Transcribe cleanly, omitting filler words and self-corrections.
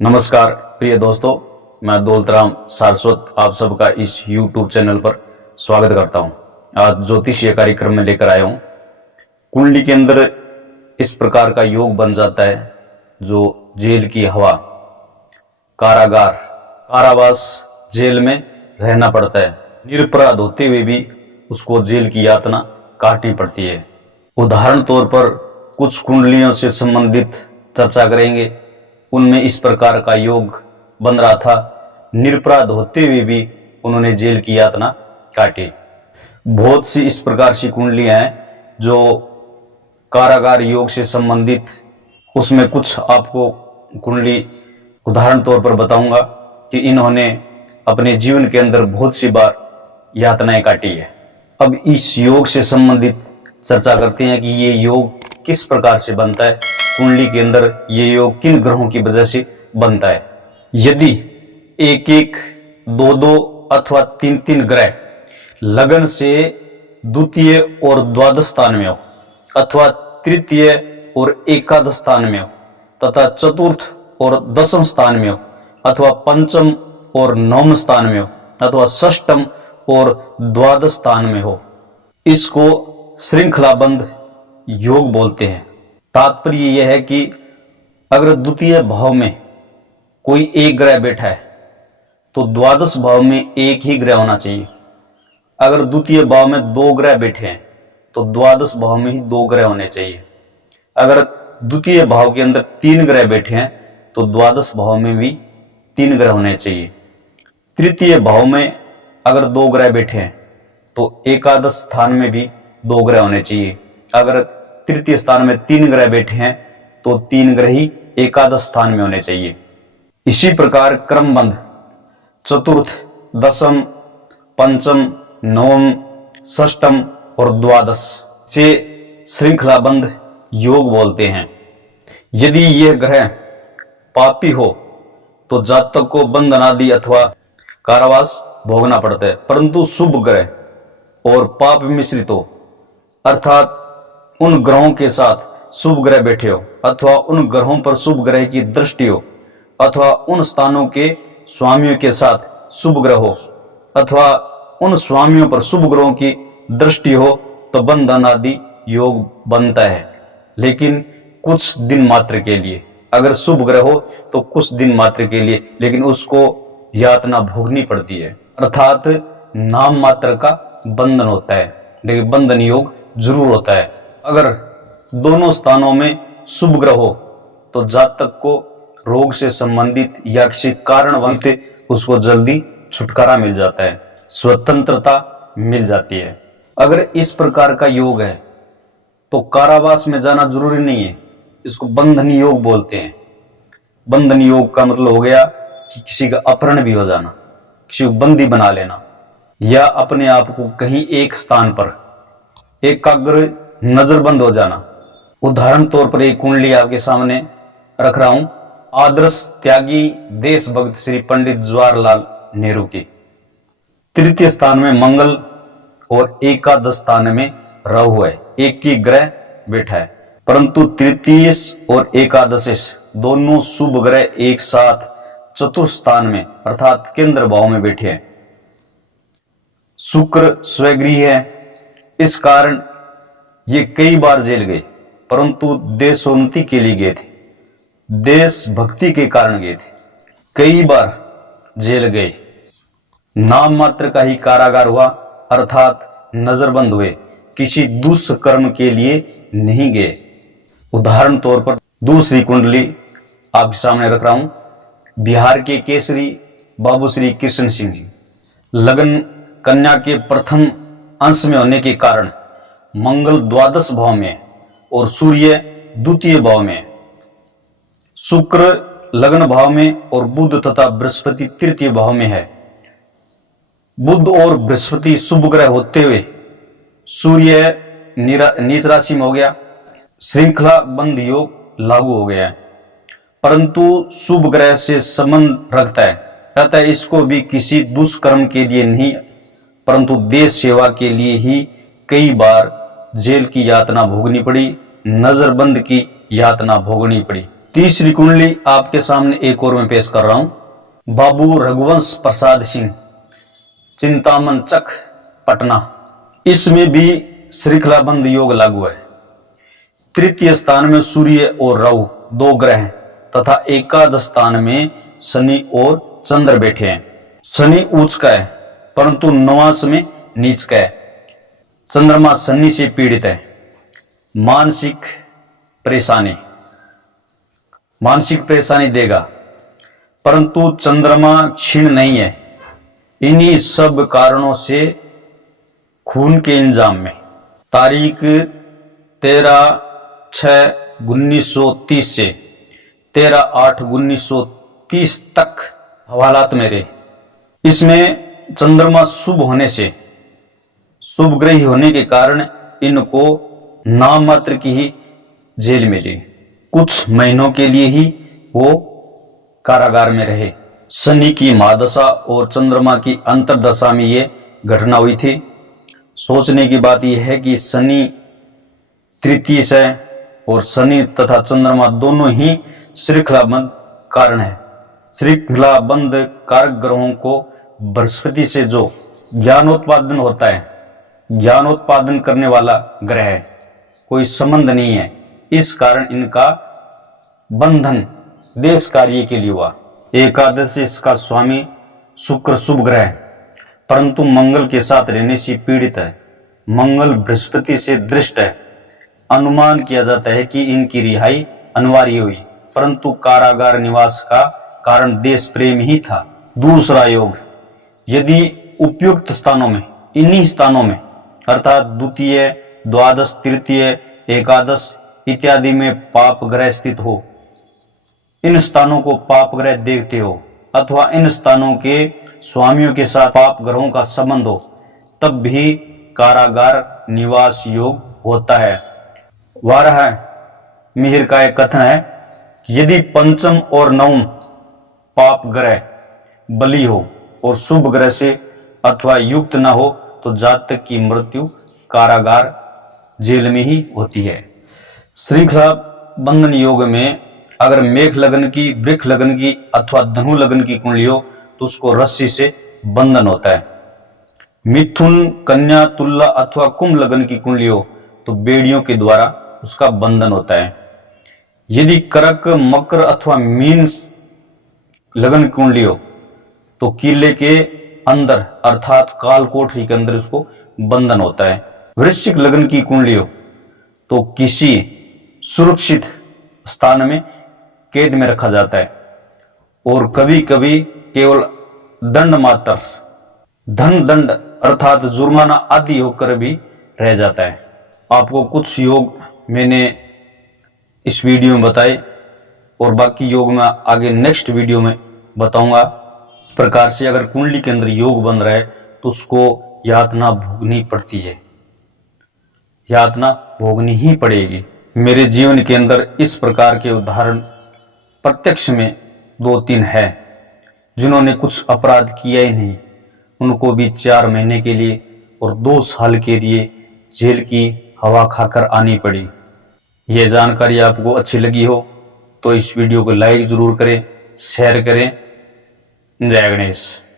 नमस्कार प्रिय दोस्तों, मैं दौलतराम सारस्वत आप सबका इस YouTube चैनल पर स्वागत करता हूं। आज ज्योतिषीय कार्यक्रम में लेकर आया हूं। कुंडली के अंदर इस प्रकार का योग बन जाता है जो जेल की हवा, कारागार, कारावास, जेल में रहना पड़ता है। निरपराध होते हुए भी उसको जेल की यातना काटनी पड़ती है। उदाहरण तौर पर कुछ कुंडलियों से संबंधित चर्चा करेंगे। उनमें इस प्रकार का योग बन रहा था, निरपराध होते हुए भी उन्होंने जेल की यातना काटी। बहुत सी इस प्रकार की कुंडलियां हैं जो कारागार योग से संबंधित, उसमें कुछ आपको कुंडली उदाहरण तौर पर बताऊंगा कि इन्होंने अपने जीवन के अंदर बहुत सी बार यातनाएं काटी है। अब इस योग से संबंधित चर्चा करते हैं कि ये योग किस प्रकार से बनता है, कुंडली के अंदर ये योग किन ग्रहों की वजह से बनता है। यदि एक एक, दो दो अथवा तीन तीन ग्रह लगन से द्वितीय और द्वादश स्थान में हो, अथवा तृतीय और एकादश स्थान में हो, तथा चतुर्थ और दसम स्थान में हो, अथवा पंचम और नवम स्थान में हो, अथवा षष्टम और द्वादश स्थान में हो, इसको श्रृंखलाबंध योग बोलते हैं। तात्पर्य यह है कि अगर द्वितीय भाव में कोई एक ग्रह बैठा है तो द्वादश भाव में एक ही ग्रह होना चाहिए। अगर द्वितीय भाव में दो ग्रह बैठे हैं तो द्वादश भाव में ही दो ग्रह होने चाहिए। अगर द्वितीय भाव के अंदर तीन ग्रह बैठे हैं तो द्वादश भाव में भी तीन ग्रह होने चाहिए। तृतीय भाव में अगर दो ग्रह बैठे हैं तो एकादश स्थान में भी दो ग्रह होने चाहिए। अगर तृतीय स्थान में तीन ग्रह बैठे हैं तो तीन ग्रह ही एकादश स्थान में होने चाहिए। इसी प्रकार क्रमबंध चतुर्थ, दसम, पंचम, नवम, षष्टम और द्वादश से श्रृंखलाबंध योग बोलते हैं। यदि यह ग्रह पापी हो तो जातक को बंधन आदि अथवा कारावास भोगना पड़ता है, परंतु शुभ ग्रह और पाप मिश्रित हो, अर्थात उन ग्रहों के साथ शुभ ग्रह बैठे हो, अथवा उन ग्रहों पर शुभ ग्रह की दृष्टि हो, अथवा उन स्थानों के स्वामियों के साथ शुभ ग्रह हो, अथवा उन स्वामियों पर शुभ ग्रहों की दृष्टि हो, तो बंधन आदि योग बनता है, लेकिन कुछ दिन मात्र के लिए। अगर शुभ ग्रह हो तो कुछ दिन मात्र के लिए, लेकिन उसको यातना भोगनी पड़ती है, अर्थात नाम मात्र का बंधन होता है, लेकिन बंधन योग जरूर होता है। अगर दोनों स्थानों में शुभ ग्रह हो तो जातक को रोग से संबंधित या किसी कारण वास्ते उसको जल्दी छुटकारा मिल जाता है, स्वतंत्रता मिल जाती है। अगर इस प्रकार का योग है तो कारावास में जाना जरूरी नहीं है, इसको बंधन योग बोलते हैं। बंधन योग का मतलब हो गया कि किसी का अपहरण भी हो जाना, किसी को बंदी बना लेना, या अपने आप को कहीं एक स्थान पर एकाग्र नजरबंद हो जाना। उदाहरण तौर पर एक कुंडली आपके सामने रख रहा हूं, आदर्श त्यागी देशभक्त श्री पंडित जवाहरलाल नेहरू की। तृतीय स्थान में मंगल और एकादश स्थान में राहु है, एक ही ग्रह बैठा है, परंतु तृतीय और एकादश दोनों शुभ ग्रह एक साथ चतुर्थ स्थान में अर्थात केंद्र भाव में बैठे हैं। शुक्र स्वगृही है, इस कारण ये कई बार जेल गए, परंतु देशोन्नति के लिए गए थे, देशभक्ति के कारण गए थे। कई बार जेल गए, नाम मात्र का ही कारागार हुआ, अर्थात नजरबंद हुए, किसी दुष्कर्म के लिए नहीं गए। उदाहरण तौर पर दूसरी कुंडली आपके सामने रख रहा हूं, बिहार के केसरी बाबू श्री कृष्ण सिंह जी। लगन कन्या के प्रथम अंश में होने के कारण मंगल द्वादश भाव में और सूर्य द्वितीय भाव में, शुक्र लग्न भाव में और बुध तथा बृहस्पति तृतीय भाव में है। बुध और बृहस्पति शुभ ग्रह होते हुए सूर्य नीच राशि में हो गया, श्रृंखला बंध योग लागू हो गया है, परंतु शुभ ग्रह से संबंध रखता है, कहता है इसको भी किसी दुष्कर्म के लिए नहीं, परंतु देश सेवा के लिए ही कई बार जेल की यातना भोगनी पड़ी, नजरबंद की यातना भोगनी पड़ी। तीसरी कुंडली आपके सामने एक और मैं पेश कर रहा हूं। बाबू रघुवंश प्रसाद सिंह, चिंतामन चक, पटना। इसमें भी श्रृंखलाबंध योग लागू है। तृतीय स्थान में सूर्य और राहु 2 ग्रह तथा एकादश स्थान में शनि और चंद्र बैठे हैं। शनि उच्च का है परंतु नवांश में नीच का है। चंद्रमा शनि से पीड़ित है। मानसिक परेशानी देगा, परंतु चंद्रमा क्षीण नहीं है। इन्हीं सब कारणों से खून के इंजाम में तारीख 13/6/1930 से 13/8/1930 तक हवालात में रहे। इसमें चंद्रमा शुभ होने से, शुभ ग्रही होने के कारण इनको नाम मात्र की ही जेल मिली। कुछ महीनों के लिए ही वो कारागार में रहे। शनि की महादशा और चंद्रमा की अंतर्दशा में ये घटना हुई थी। सोचने की बात यह है कि शनि तृतीय से और शनि तथा चंद्रमा दोनों ही श्रृंखलाबंध कारण है। श्रृंखलाबंध कारक ग्रहों को बृहस्पति से जो ज्ञानोत्पादन होता है, ज्ञानोत्पादन करने वाला ग्रह है, कोई संबंध नहीं है। इस कारण इनका बंधन देश कार्य के लिए हुआ। एकादश इसका स्वामी शुक्र शुभ ग्रह है, परंतु मंगल के साथ रहने से पीड़ित है। मंगल बृहस्पति से दृष्ट है। अनुमान किया जाता है कि इनकी रिहाई अनिवार्य हुई, परंतु कारागार निवास का कारण देश प्रेम ही था। दूसरा योग, यदि उपयुक्त स्थानों में, इन्हीं स्थानों में अर्थात द्वितीय, द्वादश, तृतीय, एकादश इत्यादि में पाप ग्रह स्थित हो, इन स्थानों को पाप ग्रह देखते हो अथवा इन स्थानों के स्वामियों के साथ पाप ग्रहों का संबंध हो, तब भी कारागार निवास योग होता है। वाराह मिहिर का एक कथन है कि यदि पंचम और नवम पाप ग्रह बली हो और शुभ ग्रह से अथवा युक्त न हो तो जातक की मृत्यु कारागार जेल में ही होती है। श्रृंखला बंधन योग में अगर मेघ लगन की, वृक्ष लगन की अथवा धनु लगन की कुंडली हो तो उसको रस्सी से बंधन होता है। मिथुन, कन्या, तुला अथवा कुंभ लगन की कुंडली हो तो बेड़ियों के द्वारा उसका बंधन होता है। यदि कर्क, मकर अथवा मीन लगन कुंडली हो तो किले के अंदर अर्थात काल कोठरी के अंदर उसको बंधन होता है। वृश्चिक लगन की कुंडली हो तो किसी सुरक्षित स्थान में कैद में रखा जाता है और कभी कभी केवल दंड मात्र, धन दंड अर्थात जुर्माना आदि होकर भी रह जाता है। आपको कुछ योग मैंने इस वीडियो में बताए और बाकी योग मैं आगे नेक्स्ट वीडियो में बताऊंगा। इस प्रकार से अगर कुंडली के अंदर योग बन रहा है तो उसको यातना भोगनी पड़ती है, यातना भोगनी ही पड़ेगी। मेरे जीवन के अंदर इस प्रकार के उदाहरण प्रत्यक्ष में 2-3 है। जिन्होंने कुछ अपराध किया ही नहीं, उनको भी 4 महीने के लिए और 2 साल के लिए जेल की हवा खाकर आनी पड़ी। यह जानकारी आपको अच्छी लगी हो तो इस वीडियो को लाइक जरूर करें, शेयर करें। जय गणेश।